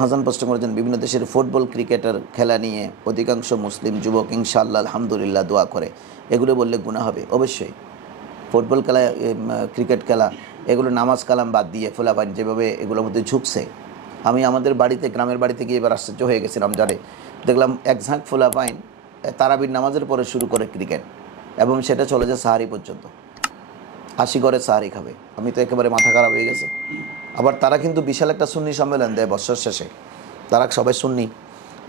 হাসান প্রশ্ন করেছেন, বিভিন্ন দেশের ফুটবল ক্রিকেটের খেলা নিয়ে অধিকাংশ মুসলিম যুবক ইনশাআল্লাহ আলহামদুলিল্লাহ দোয়া করে, এগুলো বললে গুনাহ হবে? অবশ্যই। ফুটবল খেলা, ক্রিকেট খেলা, এগুলো নামাজ কালাম বাদ দিয়ে ফুলাফাইন যেভাবে এগুলোর মধ্যে ঝুঁকছে, আমি আমাদের বাড়িতে, গ্রামের বাড়িতে গিয়ে এবার আশ্চর্য হয়ে গেছি রমজানে। দেখলাম এক ঝাঁক ফুলাফাইন তারাবির নামাজের পরে শুরু করে ক্রিকেট, এবং সেটা চলে যায় সাহারি পর্যন্ত। 80 করে সাহারি খাবে। আমি তো একেবারে মাথা খারাপ হয়ে গেছে। আবার তারা কিন্তু বিশাল একটা সুন্নি সম্মেলন দেয় বছর শেষে, তারা সবাই সুন্নি,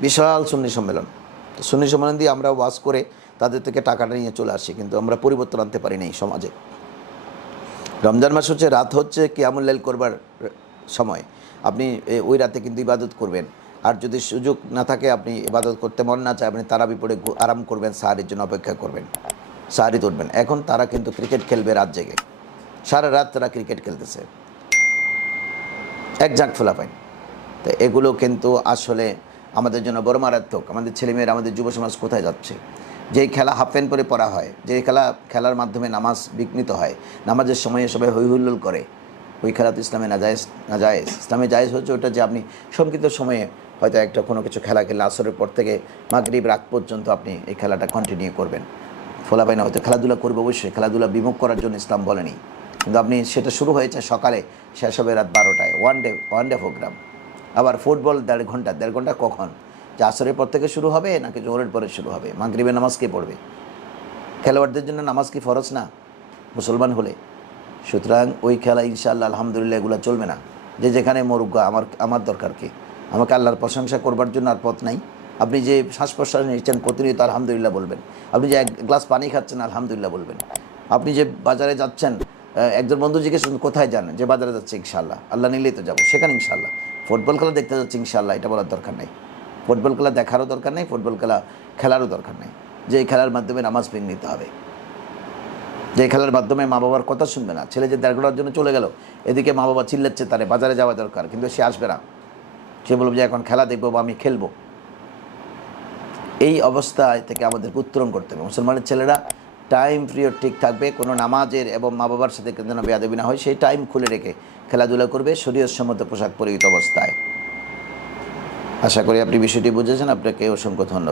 বিশাল সুন্নি সম্মেলন। তো সুন্নি সম্মেলন দিয়ে আমরা ওয়াজ করে তাদের থেকে টাকাটা নিয়ে চলে আসি, কিন্তু আমরা পরিবর্তন আনতে পারি না এই সমাজে। রমজান মাস হচ্ছে, রাত হচ্ছে কিয়ামুল লাইল করবার সময়। আপনি ওই রাতে কিন্তু ইবাদত করবেন। আর যদি সুযোগ না থাকে, আপনি ইবাদত করতে মন না চায়, আপনি তারাবি পড়ে আরাম করবেন, সাহারির জন্য অপেক্ষা করবেন, সাহারি তুলবেন। এখন তারা কিন্তু ক্রিকেট খেলবে রাত জেগে, সারা রাত তারা ক্রিকেট খেলতেছে, এক ঝাঁক ফুলাফাইন। তো এগুলো কিন্তু আসলে আমাদের জন্য বড় মারাত্মক। আমাদের ছেলেমেয়েরা, আমাদের যুব সমাজ কোথায় যাচ্ছে? যেই খেলা হাফ প্যান্ট পরে পড়া হয়, যে খেলার মাধ্যমে নামাজ বিঘ্নিত হয়, নামাজের সময়ে সবাই হৈহুল্লোল করে, ওই খেলা তো ইসলামে নাজায়েজ। ইসলামে জায়েজ হচ্ছে ওটা যে আপনি সংক্ষিপ্ত সময়ে হয়তো একটা কোনো কিছু খেলা খেলে আসরের পর থেকে মাগরিব রাত পর্যন্ত আপনি এই খেলাটা কন্টিনিউ করবেন। ফোলাফাইনা হয়তো খেলাধুলা করবে, অবশ্যই খেলাধুলা বিমুখ করার জন্য ইসলাম বলেনি, কিন্তু আপনি সেটা শুরু হয়েছে সকালে, শেষ হবে রাত 12টায়, ওয়ান ডে প্রোগ্রাম। আবার ফুটবল 1.5 ঘন্টা কখন? যে আসরের পর থেকে শুরু হবে নাকি জোহরের পরে শুরু হবে? মাগরিবের নামাজ কে পড়বে? খেলোয়াড়দের জন্য নামাজ কি ফরজ না মুসলমান হলে? সুতরাং ওই খেলা ইনশাআল্লাহ আলহামদুলিল্লাহ এগুলো চলবে না। যে যেখানে মরুগা, আমার দরকার কি? আমাকে আল্লাহর প্রশংসা করবার জন্য আর পথ নাই? আপনি যে শ্বাস প্রশ্বাস নিচ্ছেন প্রতিনিয়ত আলহামদুলিল্লাহ বলবেন। আপনি যে 1 গ্লাস পানি খাচ্ছেন আলহামদুলিল্লাহ বলবেন। আপনি যে বাজারে যাচ্ছেন, একজন বন্ধু জিজ্ঞেস করুন কোথায় যান, যে বাজারে যাচ্ছে ইনশাআল্লাহ, আল্লাহ নিলেই তো যাবো সেখানে ইনশাআল্লাহ। ফুটবল খেলা দেখতে যাচ্ছে ইনশাআল্লাহ, এটা বলার দরকার নেই। ফুটবল খেলা দেখারও দরকার নেই, ফুটবল খেলারও দরকার নেই। যে এই খেলার মাধ্যমে নামাজ নিতে হবে, যে খেলার মাধ্যমে মা বাবার কথা শুনবে না। ছেলে যে 1.5 ঘন্টার জন্য চলে গেল, এদিকে মা বাবা চিল্লাচ্ছে, তারে বাজারে যাওয়া দরকার, কিন্তু সে আসবে না। সে বলবে যে এখন খেলা দেখবো বা আমি খেলবো। এই অবস্থায় থেকে আমাদেরকে উত্তরণ করতে হবে। মুসলমানের ছেলেরা টাইম পিরিয়ড ঠিক থাকবে, কোনো নামাজের এবং মা বাবার সাথে যেন বেয়াদবি না হয়, সেই টাইম খুলে রেখে খেলাধুলা করবে শরীয়তসম্মত পোশাক পরিহিত অবস্থায়। আশা করি আপনি বিষয়টি বুঝেছেন। আপনাকে অসংখ্য ধন্যবাদ।